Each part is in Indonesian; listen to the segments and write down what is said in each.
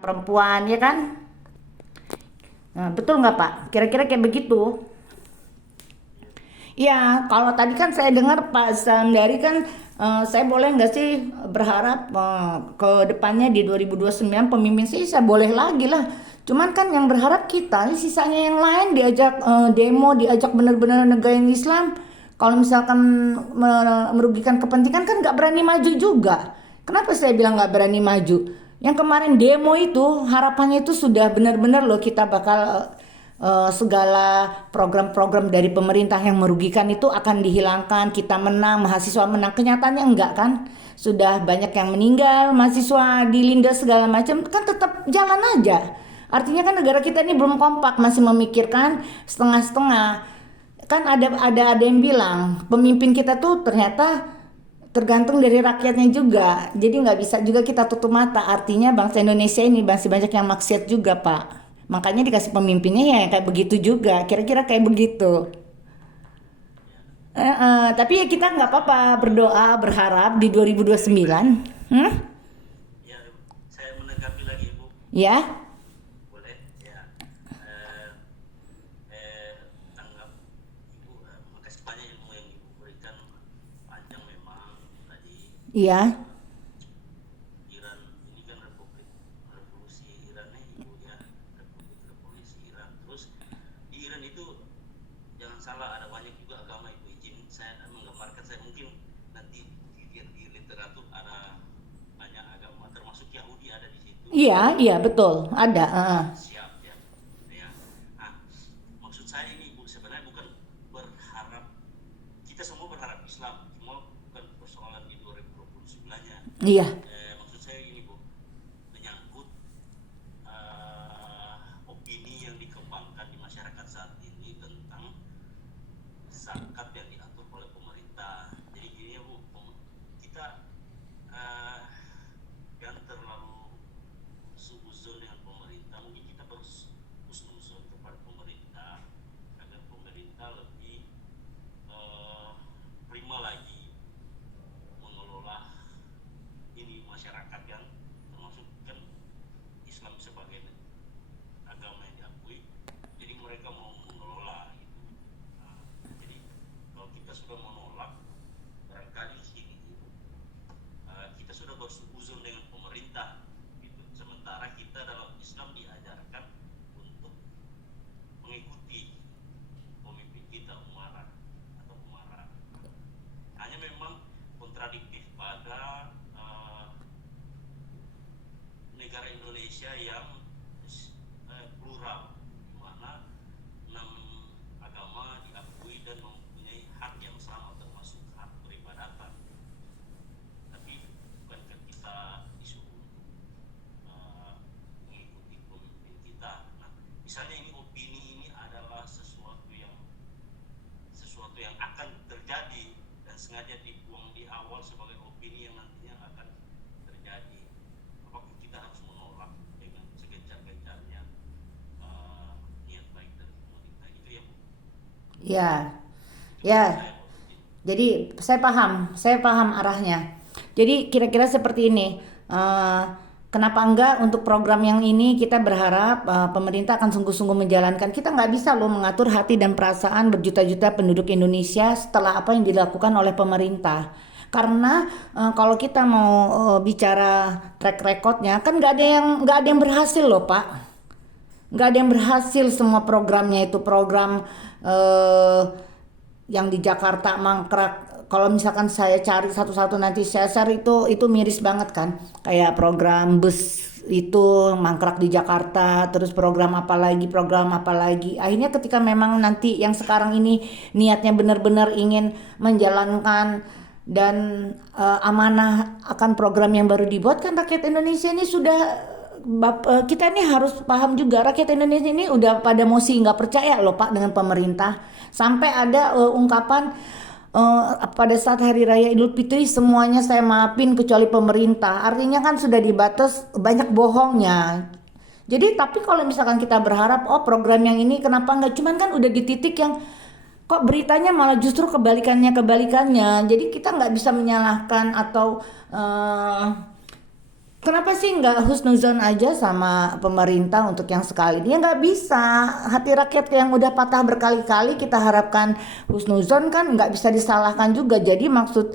perempuan, ya kan? Nah, betul nggak Pak? Kira-kira kayak begitu. Ya, kalau tadi kan saya dengar Pak Sandari kan, saya boleh nggak sih berharap ke depannya di 2029 pemimpin sih saya boleh lagi lah. Cuman kan yang berharap kita, sisanya yang lain diajak demo, diajak benar-benar negain Islam. Kalau misalkan merugikan kepentingan kan nggak berani maju juga. Kenapa saya bilang nggak berani maju? Yang kemarin demo itu harapannya itu sudah benar-benar loh kita bakal segala program-program dari pemerintah yang merugikan itu akan dihilangkan, kita menang, mahasiswa menang. Kenyataannya enggak kan? Sudah banyak yang meninggal, mahasiswa dilindas segala macam, kan tetap jalan aja. Artinya kan negara kita ini belum kompak, masih memikirkan setengah-setengah. Kan ada yang bilang pemimpin kita tuh ternyata tergantung dari rakyatnya juga. Jadi nggak bisa juga kita tutup mata. Artinya bangsa Indonesia ini masih banyak yang maksiat juga, Pak. Makanya dikasih pemimpinnya ya kayak begitu juga. Kira-kira kayak begitu. Tapi ya kita nggak apa-apa berdoa, berharap di 2029. Hmm? Ya, saya menanggapi lagi Ibu, Ya, boleh? Ya, eh, tanggap Ibu, makasih banyak ilmu yang Ibu berikan, panjang memang tadi. iya, eh, Iran ini kan revolusi Iran Ibu ya, revolusi Iran. Terus di Iran itu jangan salah, ada banyak juga agama. Ibu izin saya menggambarkan, saya mungkin nanti dilihat di literatur ada banyak agama, termasuk Yahudi ada di situ. iya, iya betul. Ada. Siap ya. Ya. Nah, maksud saya ini Bu, sebenarnya bukan berharap, kita semua berharap Islam, cuma bukan persoalan di 2029-nya. Iya, Maksud saya ini Bu, menyangkut opini yang dikembangkan di masyarakat saat ini tentang zakat yang diatur oleh pemerintah. Jadi gini ya Bu, kita uh, yang terlalu suzon dengan pemerintah, mungkin kita harus husnuzon kepada pemerintah agar pemerintah lebih uh, prima lagi mengelola ini masyarakat yang termasuk kan Islam sebagai agama yang diakui, jadi mereka mau mengelola gitu. Nah, jadi kalau kita sudah menolak, barangkali di sini kita sudah bersuzon dengan pemerintah gitu. Sementara kita dalam Islam diajarkan untuk mengikuti pemimpin kita Umar atau Umara. Hanya memang kontradiktif pada negara Indonesia yang plural, di mana 6 agama diakui dan mempunyai hak yang sama, termasuk hak peribadatan. Tapi bukankah kita disuruh untuk mengikuti pemimpin kita? Nah, misalnya ini opini ini adalah sesuatu yang akan terjadi dan sengaja dibuang di awal sebagai opini yang nantinya akan terjadi. Apakah kita harus menolak dengan segencar-gencarnya niat baik dari pemerintah itu ya Bu? iya, Itu ya. maksud saya Bu. Jadi saya paham arahnya. Jadi kira-kira seperti ini. eh, Kenapa enggak untuk program yang ini kita berharap pemerintah akan sungguh-sungguh menjalankan. Kita nggak bisa loh mengatur hati dan perasaan berjuta-juta penduduk Indonesia setelah apa yang dilakukan oleh pemerintah. Karena kalau kita mau bicara track recordnya kan nggak ada yang berhasil loh Pak, nggak ada yang berhasil. Semua programnya itu program eh, yang di Jakarta mangkrak. Kalau misalkan saya cari satu-satu nanti saya share itu miris banget kan. Kayak program bus itu mangkrak di Jakarta, terus program apa lagi. Akhirnya ketika memang nanti yang sekarang ini niatnya benar-benar ingin menjalankan dan amanah akan program yang baru dibuat, kan rakyat Indonesia ini sudah kita ini harus paham juga rakyat Indonesia ini udah pada mosi nggak percaya loh Pak dengan pemerintah. Sampai ada ungkapan pada saat hari raya Idul Fitri semuanya saya maafin kecuali pemerintah. Artinya kan sudah dibatas banyak bohongnya. Jadi tapi kalau misalkan kita berharap program yang ini kenapa nggak, cuman kan udah di titik yang kok beritanya malah justru kebalikannya. Jadi kita nggak bisa menyalahkan atau Kenapa sih nggak husnuzon aja sama pemerintah untuk yang sekali ini? Ya nggak bisa. Hati rakyat yang udah patah berkali-kali kita harapkan husnuzon kan nggak bisa disalahkan juga. Jadi maksud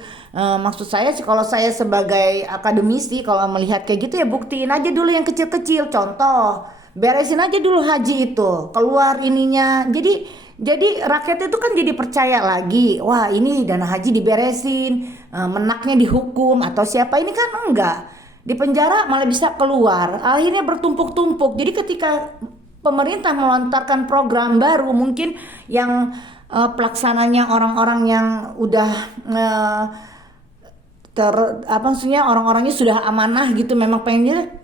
saya sih, kalau saya sebagai akademisi kalau melihat kayak gitu ya buktiin aja dulu yang kecil-kecil. Contoh, beresin aja dulu haji itu, keluar ininya. Jadi rakyat itu kan jadi percaya lagi. Wah, ini dana haji diberesin, menaknya dihukum atau siapa ini kan enggak. Di penjara malah bisa keluar, akhirnya bertumpuk-tumpuk. Jadi ketika pemerintah melontarkan program baru, mungkin yang pelaksananya orang-orang yang udah eh, ter apa maksudnya orang-orangnya sudah amanah gitu, memang pengennya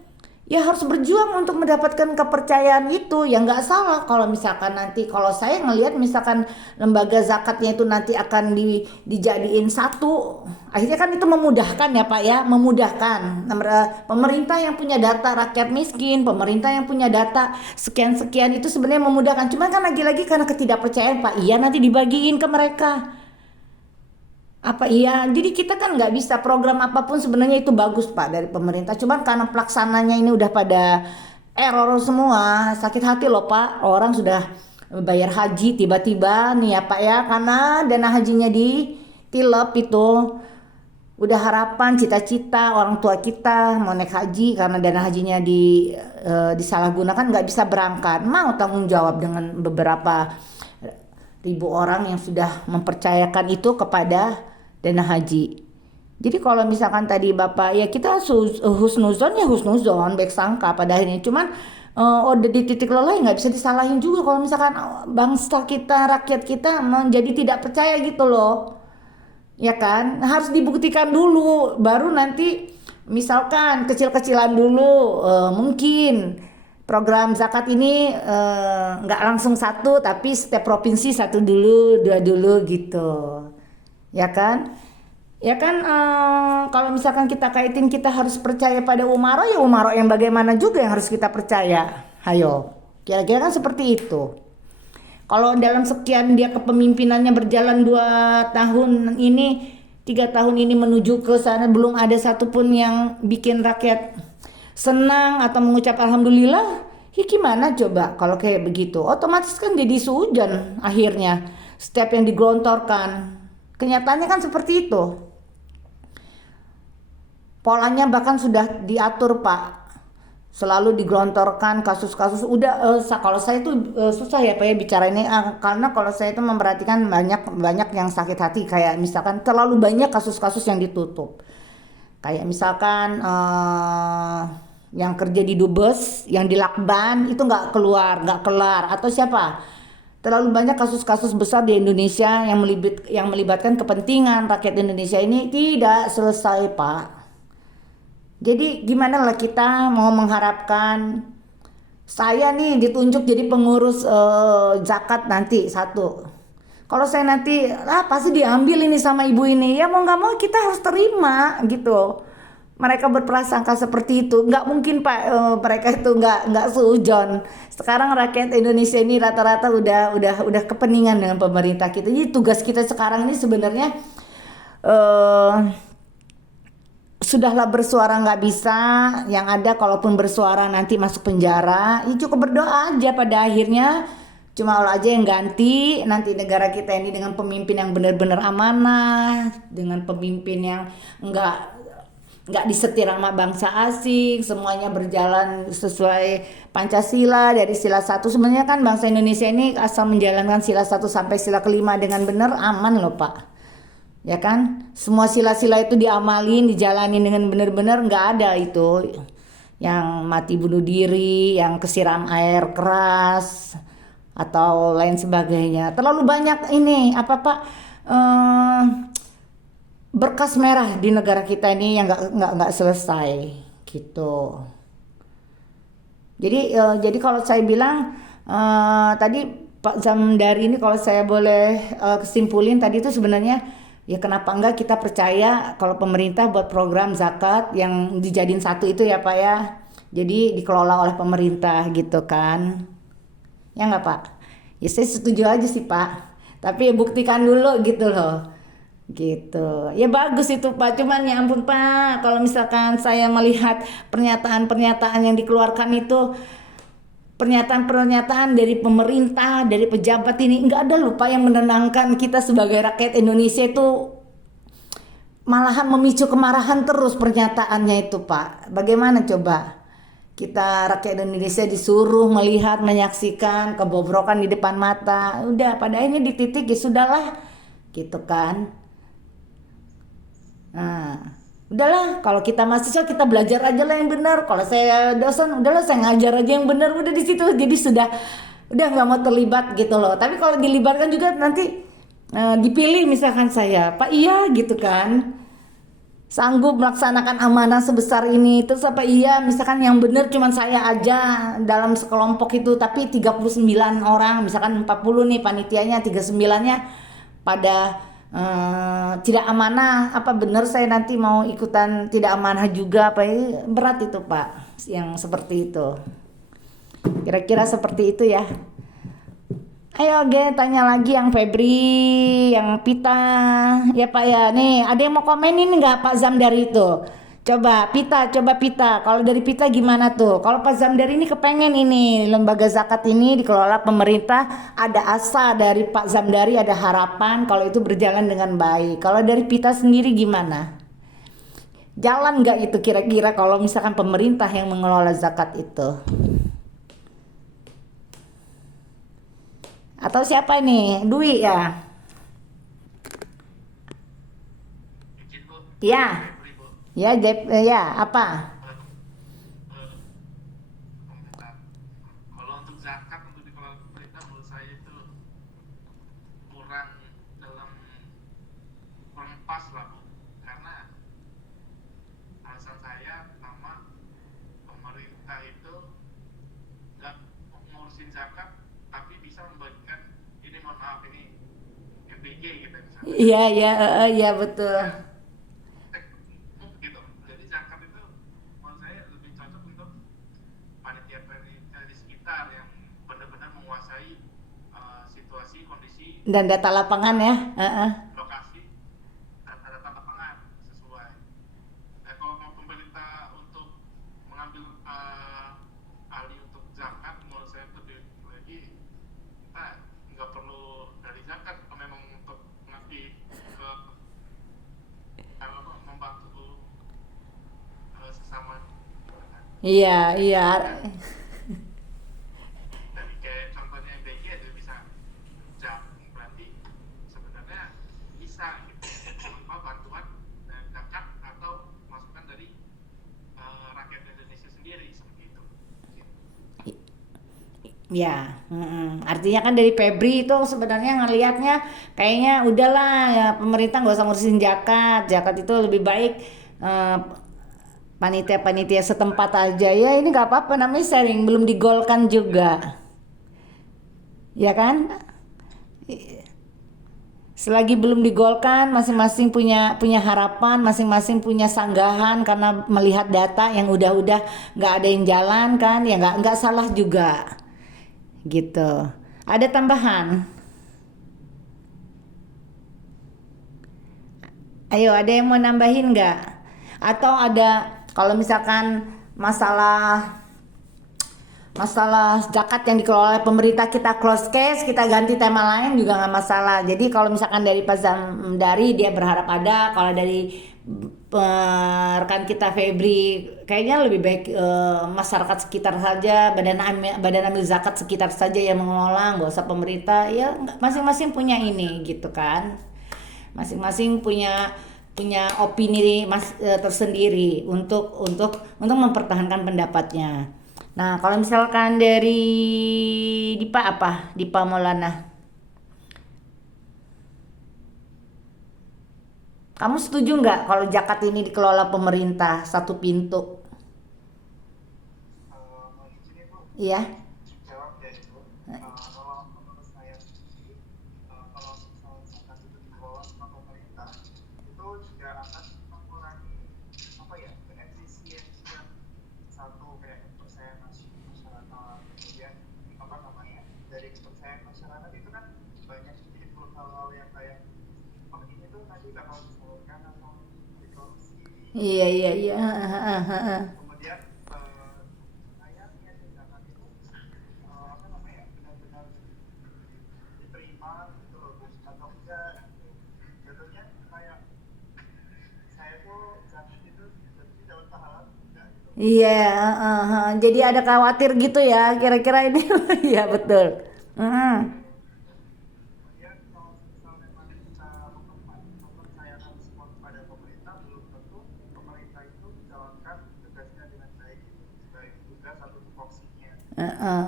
ya harus berjuang untuk mendapatkan kepercayaan itu. Ya nggak salah kalau misalkan nanti, kalau saya ngelihat misalkan lembaga zakatnya itu nanti akan dijadiin satu, akhirnya kan itu memudahkan ya Pak ya, memudahkan pemerintah yang punya data rakyat miskin, pemerintah yang punya data sekian-sekian, itu sebenarnya memudahkan. Cuman kan lagi-lagi karena ketidakpercayaan Pak, iya nanti dibagiin ke mereka. Apa iya? Jadi kita kan nggak bisa, program apapun sebenarnya itu bagus Pak dari pemerintah. Cuman karena pelaksananya ini udah pada error semua, sakit hati loh Pak. Orang sudah bayar haji tiba-tiba nih ya Pak ya, karena dana hajinya ditilep itu. Udah harapan, cita-cita orang tua kita mau naik haji, karena dana hajinya disalahgunakan, nggak bisa berangkat. Mau tanggung jawab dengan beberapa ribu orang yang sudah mempercayakan itu kepada dana haji. Jadi kalau misalkan tadi Bapak, ya kita husnuzon ya husnuzon, baik sangka pada akhirnya. Cuman udah di titik lelah nggak bisa disalahin juga kalau misalkan bangsa kita, rakyat kita menjadi tidak percaya gitu loh. Ya kan, harus dibuktikan dulu, baru nanti misalkan kecil-kecilan dulu, mungkin program zakat ini nggak langsung satu, tapi setiap provinsi satu dulu, dua dulu gitu, ya kan? Ya kan, kalau misalkan kita kaitin kita harus percaya pada umaro, ya umaro yang bagaimana juga yang harus kita percaya. Hayo, kira-kira kan seperti itu. Kalau dalam sekian dia kepemimpinannya berjalan 2 tahun ini, 3 tahun ini menuju ke sana, belum ada satupun yang bikin rakyat senang atau mengucap alhamdulillah. Ya gimana coba kalau kayak begitu? Otomatis kan jadi suudzon akhirnya. Setiap yang digelontorkan. Kenyataannya kan seperti itu. Polanya bahkan sudah diatur Pak. Selalu digelontorkan kasus-kasus. Udah kalau saya tuh susah ya Pak ya bicara ini, karena kalau saya itu memperhatikan banyak yang sakit hati, kayak misalkan terlalu banyak kasus-kasus yang ditutup. Kayak misalkan yang kerja di dubes, yang di lakban itu nggak keluar, nggak kelar, atau siapa? Terlalu banyak kasus-kasus besar di Indonesia yang melibatkan kepentingan rakyat Indonesia ini tidak selesai Pak. Jadi gimana lah kita mau mengharapkan saya nih ditunjuk jadi pengurus zakat nanti satu. Kalau saya nanti pasti diambil ini sama ibu ini, ya mau nggak mau kita harus terima gitu. Mereka berprasangka seperti itu, nggak mungkin Pak. Mereka itu nggak seujon. Sekarang rakyat Indonesia ini rata-rata udah kepeningan dengan pemerintah kita. Jadi tugas kita sekarang ini sebenarnya sudahlah bersuara nggak bisa, yang ada kalaupun bersuara nanti masuk penjara. Ya cukup berdoa aja pada akhirnya. Cuma Allah aja yang ganti nanti negara kita ini dengan pemimpin yang benar-benar amanah, dengan pemimpin yang nggak disetir sama bangsa asing, semuanya berjalan sesuai Pancasila dari sila 1. Sebenarnya kan bangsa Indonesia ini asal menjalankan sila 1 sampai sila kelima dengan benar, aman loh Pak. Ya kan, semua sila-sila itu diamalin, dijalanin dengan benar-benar, nggak ada itu yang mati bunuh diri, yang kesiram air keras atau lain sebagainya. Terlalu banyak ini apa Pak, berkas merah di negara kita ini yang nggak selesai gitu. Jadi kalau saya bilang tadi Pak Zamdari ini, kalau saya boleh kesimpulin tadi itu sebenarnya, ya kenapa enggak kita percaya kalau pemerintah buat program zakat yang dijadiin satu itu ya Pak ya. Jadi dikelola oleh pemerintah gitu kan. Ya enggak Pak? Ya saya setuju aja sih Pak. Tapi ya buktikan dulu gitu loh. Gitu. Ya bagus itu Pak. Cuman ya ampun Pak, kalau misalkan saya melihat pernyataan-pernyataan yang dikeluarkan itu, pernyataan-pernyataan dari pemerintah, dari pejabat ini, nggak ada lupa yang menenangkan kita sebagai rakyat Indonesia itu, malahan memicu kemarahan terus pernyataannya itu Pak. Bagaimana coba? Kita rakyat Indonesia disuruh melihat, menyaksikan kebobrokan di depan mata. Udah pada ini dititik ya sudahlah. Gitu kan. Nah, udahlah kalau kita mahasiswa kita belajar aja lah yang benar. Kalau saya dosen udahlah saya ngajar aja yang benar udah di situ. Jadi udah nggak mau terlibat gitu loh. Tapi kalau dilibatkan juga nanti dipilih misalkan saya, Pak iya gitu kan. Sanggup melaksanakan amanah sebesar ini terus apa iya misalkan yang benar cuman saya aja dalam sekelompok itu tapi 39 orang misalkan 40 nih panitianya 39-nya pada tidak amanah apa benar saya nanti mau ikutan tidak amanah juga apa ini berat itu Pak yang seperti itu kira-kira seperti itu ya. Ayo Ge, tanya lagi yang Febri, yang Pita, ya Pak ya. Nih, ada yang mau komenin nggak Pak Zamdari itu? Coba Pita. Kalau dari Pita gimana tuh? Kalau Pak Zamdari ini kepengen ini lembaga zakat ini dikelola pemerintah, ada asa dari Pak Zamdari, ada harapan kalau itu berjalan dengan baik. Kalau dari Pita sendiri gimana? Jalan nggak itu kira-kira kalau misalkan pemerintah yang mengelola zakat itu? Atau siapa nih? Dwi ya? Izin Bu, Ya. Febri Bu. Ya, ya, apa? Eh, komentar. Kalau untuk zakat untuk dikelola pemerintah menurut saya itu kurang dalam kurang pas lah Bu. Karena alasan saya pertama pemerintah itu nggak ngurusin zakat tapi bisa membagikan ini mohon maaf ini MBG gitu misalnya Iya, iya, iya betul. ya gitu. Jadi zakat itu menurut saya lebih cocok untuk panitia-panitia di sekitar yang benar-benar menguasai situasi kondisi Dan data lapangan ya. lokasi dan data lapangan sesuai. Nah, kalau mau pemerintah untuk mengambil ahli untuk zakat, menurut saya itu lagi kita nggak perlu dari zakat kalau memang untuk ngasih ke kalau membantu sesama Iya, iya. kan dari kayak contohnya MBG itu bisa jam berarti sebenarnya bisa gitu tanpa bantuan dari zakat atau masukan dari rakyat Indonesia sendiri seperti itu. Ya, artinya kan dari Febri itu sebenarnya ngelihatnya kayaknya udahlah ya pemerintah nggak usah ngurusin zakat. Zakat itu lebih baik eh, panitia-panitia setempat aja ya ini nggak apa-apa namanya sharing belum digolkan juga, ya kan? Selagi belum digolkan, masing-masing punya harapan, masing-masing punya sanggahan karena melihat data yang udah nggak ada yang jalan kan, ya nggak salah juga, gitu. Ada tambahan? Ayo, ada yang mau nambahin nggak? Atau ada kalau misalkan masalah masalah zakat yang dikelola oleh pemerintah kita close case kita ganti tema lain juga nggak masalah jadi kalau misalkan dari Pak Zamdari dia berharap ada kalau dari rekan kita Febri kayaknya lebih baik masyarakat sekitar saja badan amil zakat sekitar saja yang mengelola nggak usah pemerintah ya masing-masing punya ini gitu kan masing-masing punya punya opini tersendiri untuk mempertahankan pendapatnya. Nah, kalau misalkan dari Dipa apa? Dipa Maulana. Kamu setuju nggak kalau zakat ini dikelola pemerintah satu pintu? Mau izin ya Bu, Iya. jawab ya Ibu. Kalau menurut saya sendiri, kalau misalnya zakat itu dikelola sama pemerintah, itu juga akan mengurangi apa ya keefisiensian satu kayak kepercayaan masyarakat, kemudian apa namanya dari kepercayaan masyarakat itu kan banyak timbul hal-hal yang kayak oh ini tuh nanti bisa kalau disalurkan atau dikorupsi. Iya, iya, iya. Kemudian saya niat zakat itu apa namanya benar-benar diterima gitu loh Gus, atau enggak gitu. Jatuhnya kayak saya tuh zakat itu jadi dapat pahala enggak gitu. Iya, jadi ada khawatir gitu ya, kira-kira ini. Iya, betul. Mm. Kemudian kalau misal memang kita mempercayakan semua kepada pemerintah, belum tentu pemerintah itu menjalankan tugasnya dengan baik gitu, sebagai tugas atau tupoksinya. Heeh.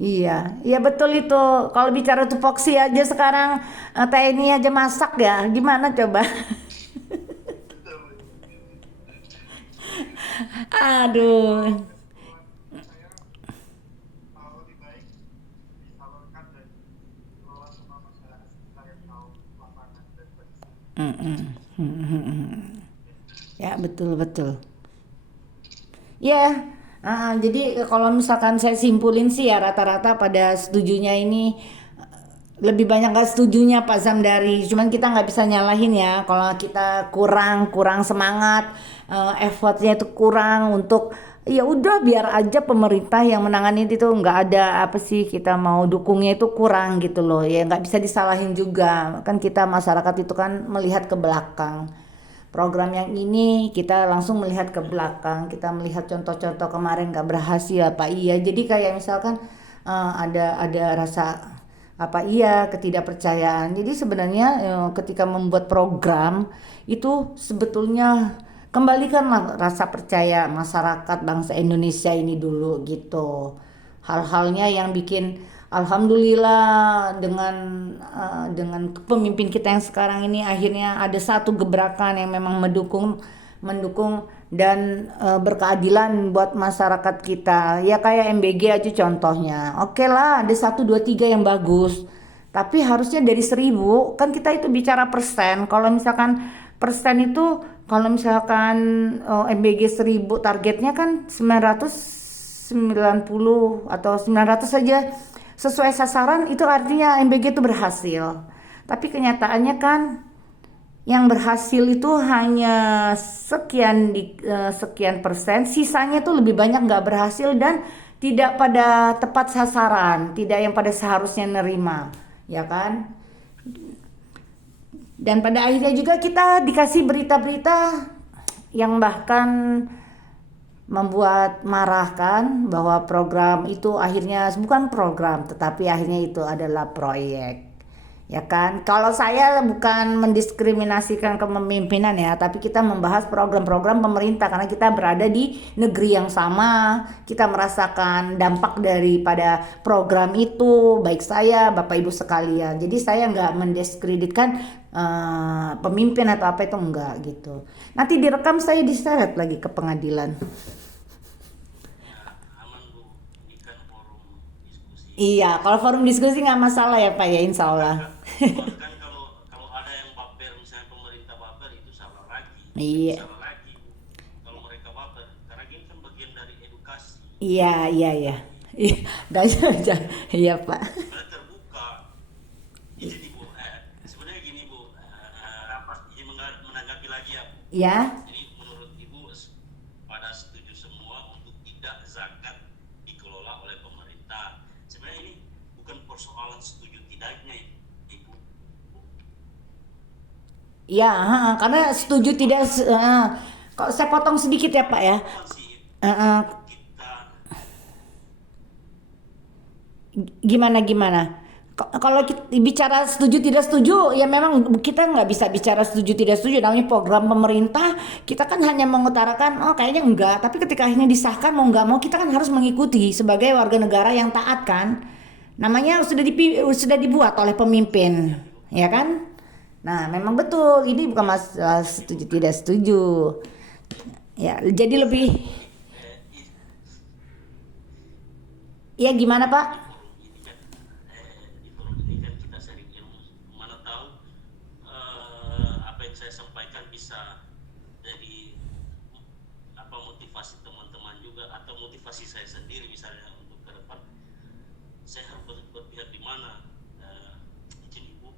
Iya, iya betul itu. Kalau bicara tupoksi aja sekarang TNI aja masak ya, gimana coba? Betul. Kalau Aduh. kesimpulan saya lebih baik disalurkan dan dikelola sama masyarakat sekitar yang tahu lapangan dan kondisi. Mm-mm. Mm-mm. Ya betul betul. Ya, jadi kalau misalkan saya simpulin sih ya rata-rata pada setujunya ini lebih banyak nggak setujunya Pak Zamdari. Cuman kita nggak bisa nyalahin ya kalau kita kurang kurang semangat, effortnya itu kurang untuk ya udah biar aja pemerintah yang menangani itu nggak ada apa sih kita mau dukungnya itu kurang gitu loh ya nggak bisa disalahin juga kan kita masyarakat itu kan melihat ke belakang program yang ini kita langsung melihat ke belakang kita melihat contoh-contoh kemarin nggak berhasil apa iya jadi kayak misalkan ada rasa apa iya ketidakpercayaan jadi sebenarnya ketika membuat program itu sebetulnya kembalikanlah rasa percaya masyarakat bangsa Indonesia ini dulu gitu hal-halnya yang bikin alhamdulillah dengan pemimpin kita yang sekarang ini akhirnya ada satu gebrakan yang memang mendukung dan berkeadilan buat masyarakat kita ya kayak MBG aja contohnya oke lah ada 1 2 3 yang bagus tapi harusnya dari 1.000 kan kita itu bicara persen kalau misalkan persen itu kalau misalkan MBG 1.000 targetnya kan 990 atau 900 saja sesuai sasaran itu artinya MBG itu berhasil tapi kenyataannya kan yang berhasil itu hanya sekian persen sisanya itu lebih banyak nggak berhasil dan tidak pada tepat sasaran tidak yang pada seharusnya nerima ya kan dan pada akhirnya juga kita dikasih berita-berita yang bahkan membuat marah kan bahwa program itu akhirnya bukan program tetapi akhirnya itu adalah proyek ya kan kalau saya bukan mendiskriminasikan kepemimpinan ya tapi kita membahas program-program pemerintah karena kita berada di negeri yang sama kita merasakan dampak daripada program itu baik saya Bapak Ibu sekalian jadi saya nggak mendiskreditkan pemimpin atau apa itu enggak gitu nanti direkam saya diseret lagi ke pengadilan. Ya, aman Bu, ini kan forum diskusi. Iya, kalau forum diskusi nggak masalah ya Pak ya, insya Allah. Bahkan kalau ada yang baper misalnya pemerintah baper itu salah lagi. Iya, Salah lagi Bu. Kalau mereka baper karena ini kan bagian dari edukasi. iya, iya, iya. Iya, dan iya Pak. Sebenarnya terbuka. Jadi Bu, sebenarnya gini Bu, ini menanggapi lagi ya Bu. Ya, Jadi menurut Ibu pada setuju semua untuk tidak zakat dikelola oleh pemerintah. Sebenarnya ini bukan persoalan setuju tidaknya Ibu. ya, karena setuju tidak. Kalau saya potong sedikit ya Pak ya. Sih Eh, eh, kita gimana gimana? Kalau kita bicara setuju tidak setuju, ya memang kita nggak bisa bicara setuju tidak setuju. Namanya program pemerintah, kita kan hanya mengutarakan, oh kayaknya enggak. Tapi ketika akhirnya disahkan mau nggak mau, kita kan harus mengikuti sebagai warga negara yang taat kan. Namanya sudah dibuat oleh pemimpin, ya kan? Nah, memang betul. Ini bukan masalah setuju tidak setuju. Ya, jadi lebih, ya gimana Pak? di forum ini kan kita sharing ilmu. Mana tahu apa yang saya sampaikan bisa jadi apa motivasi teman-teman juga atau motivasi saya sendiri misalnya untuk ke depan saya harus berpihak di mana izin Ibu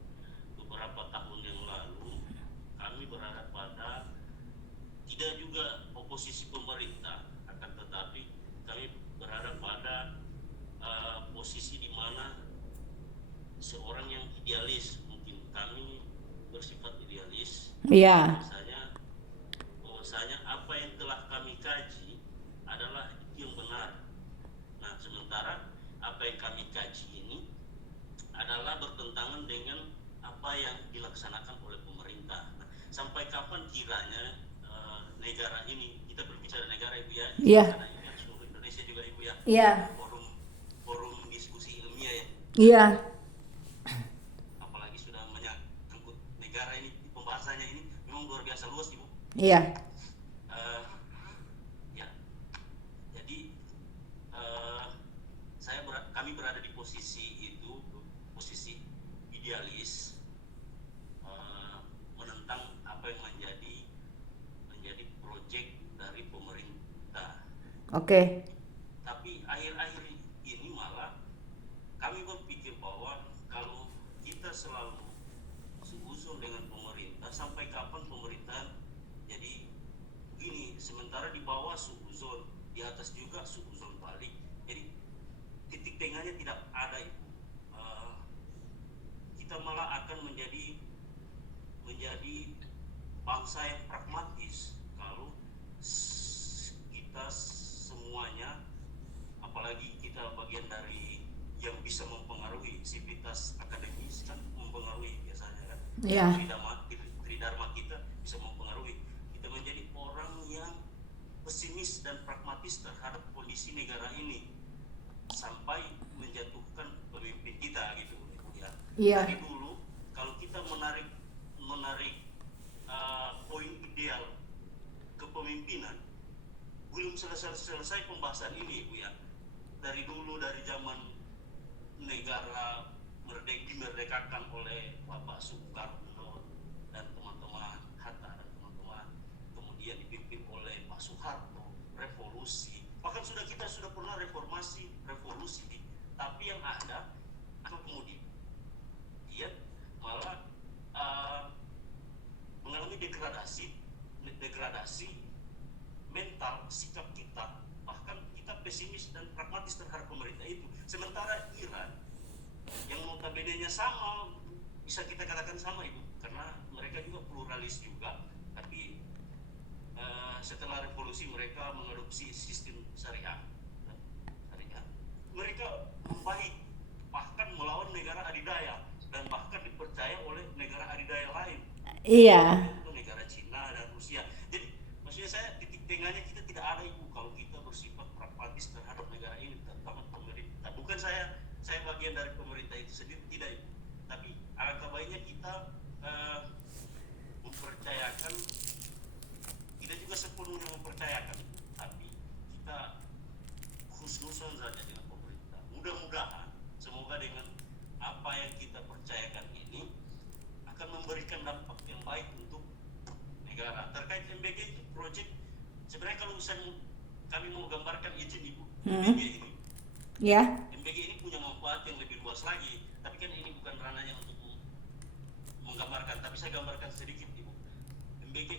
beberapa tahun yang lalu berada pada tidak juga oposisi pemerintah, akan tetapi kami berada pada posisi di mana seorang yang idealis, mungkin kami bersifat idealis, Iya. bahwasanya apa yang telah kami kaji adalah itu yang benar. Nah, sementara apa yang kami kaji ini adalah bertentangan dengan apa yang dilaksanakan oleh pemerintah. Nah, sampai kapan kiranya negara ini, kita berbicara negara Ibu ya, Iya. karena ini kan seluruh Indonesia juga Ibu ya, Iya. forum diskusi ilmiah ya, Iya. apalagi sudah menyangkut negara ini, pembahasannya ini memang luar biasa luas Ibu. Iya. Ya, jadi kami berada di posisi itu, posisi idealis, menentang apa yang menjadi proyek dari pemerintah. Oke. Tapi akhir-akhir ini malah kami berpikir bahwa kalau kita selalu seuzon dengan pemerintah, sampai kapan pemerintah jadi begini, sementara di bawah seuzon, di atas juga seuzon balik. Jadi titik tengahnya tidak ada Ibu. Kita malah akan menjadi bangsa yang pragmatis kalau kita semuanya, apalagi kita bagian dari yang bisa mempengaruhi sivitas akademis, kan mempengaruhi biasanya kan. Iya. Tridharma kita bisa mempengaruhi. Kita menjadi orang yang pesimis dan pragmatis terhadap kondisi negara ini sampai menjatuhkan pemimpin kita gitu ya. Iya. Dari dulu kalau kita menarik poin ideal kepemimpinan, belum selesai pembahasan ini Ibu ya. Dari dulu, dari zaman negara dimerdekakan oleh Bapak Soekarno dan teman-teman Hatta dan teman-teman, kemudian dipimpin oleh Pak Soeharto, revolusi, bahkan kita sudah pernah revolusi, tapi yang ada kemudian dia malah mengalami degradasi mental sikap kita, bahkan kita pesimis dan pragmatis terhadap pemerintah itu. Sementara Iran yang notabene-nya sama, bisa kita katakan sama Ibu, karena mereka juga pluralis juga, tapi setelah revolusi mereka mengadopsi sistem syariah. Mereka membaik, bahkan melawan negara adidaya dan bahkan dipercaya oleh negara adidaya lain. Iya. Itu negara Cina dan Rusia. Jadi maksudnya saya, titik tengahnya kita tidak ada Ibu kalau kita bersifat pragmatis terhadap negara ini, terutama pemerintah. Bukan saya bagian dari pemerintah itu sendiri, tidak Ibu. Tapi alangkah baiknya kita mempercayakan, tidak juga sepenuhnya mempercayakan, tapi kita khusnusan saja dengan pemerintah. Mudah-mudahan, semoga dengan apa yang kita percayakan ini akan memberikan dampak yang baik untuk negara. Terkait MBG itu proyek, sebenarnya kalau kami mau gambarkan izin Ibu, MBG ini, Ya. MBG ini punya manfaat yang lebih luas lagi. Tapi kan ini bukan ranahnya untuk menggambarkan, tapi saya gambarkan sedikit Ibu. MBG